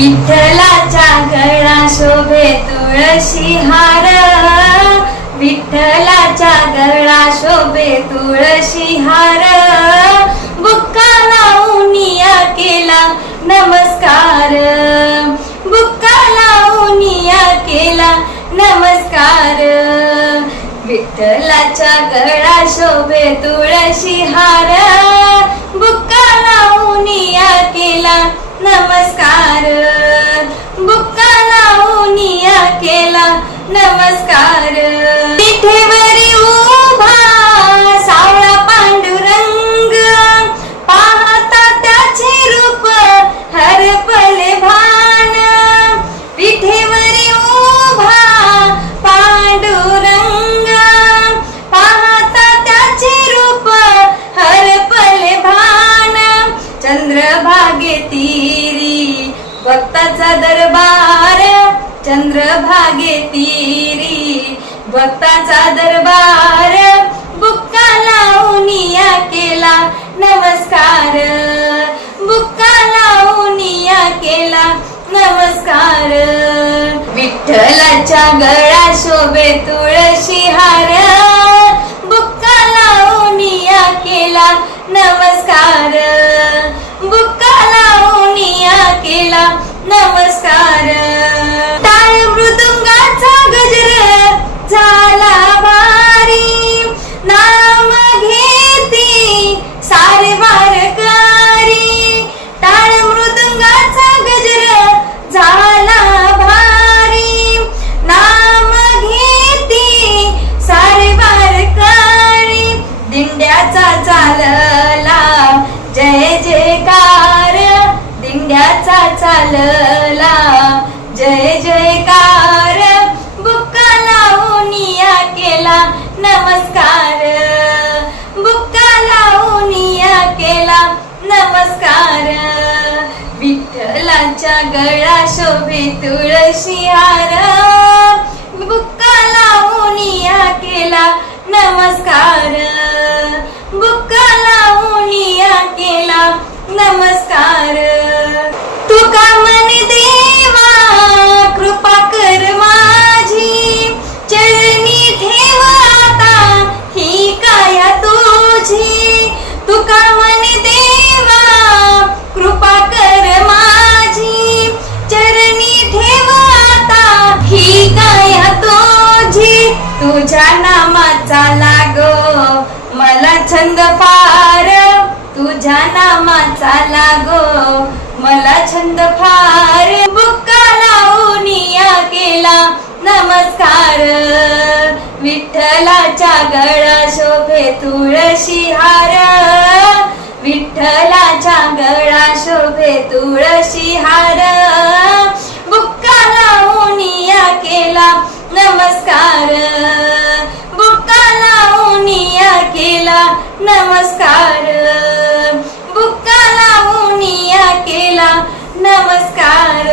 विठ्ठलाच्या गळा शोभे तुळशी हार, विठ्ठलाच्या गळा शोभे तुळशी हार, बुक्का लावूनिया केला नमस्कार, बुक्का लावूनिया केला नमस्कार, विठ्ठलाच्या गळा शोभे तुळशी हार, बुक्का लावूनिया केला नमस्कार, बुक्का लावूनिया केला नमस्कार, विठेवरी उभा सावळा पांडुरंग, पाहता त्याचे रूप हरपले भान, विठेवरी उभा पांडुरंग, पाहता त्याचे रूप हरपले भान, चंद्रभागे तीरी भक्ताचा दरबार, चंद्रभागे तीरी भक्ताचा दरबार, बुक्का लावूनिया केला नमस्कार, बुक्का लावूनिया केला नमस्कार, विठ्ठलाच्या गळा शोभे तुळशी हार, बुक्का लावूनिया केला नमस्कार, बुक्का लावूनिया केला नमस्कार, टाळ मृदुंगाचा गजर झाला भारी, नाम घेती सारे वारकरी, टाळ मृदुंगाचा गजर झाला भारी, नाम घेती सारे वारकरी, दिंड्याचा चालला जय जयकार, दिंड्याचा चालला जय जयकार, बुक्का लावूनिया केला नमस्कार, बुक्का लावूनिया केला नमस्कार, विठ्ठलाच्या गळा शोभे तुळशी हार, बुक्का लावूनिया केला नमस्कार, बुक्का लावूनिया केला नमस्कार, तुका म्हणे देवा कृपा कर माझी, चरणी ठेव आता ही काया तुझी, तुका म्हणे देवा कृपा कर माझी, चरणी ठेव आता ही काया तुझी, तुझ्या नामाचा लागो मला छंद फार, तुझ्या नामाचा लागो मला छंद फार, बुक्का लावूनिया केला नमस्कार, विठ्ठलाच्या गळा शोभे तुळशी हार, विठ्ठलाच्या गळा शोभे तुळशी हार, बुक्का लावूनिया केला नमस्कार, बुक्का लावूनिया केला नमस्कार, बुक्का लावूनिया केला नमस्कार.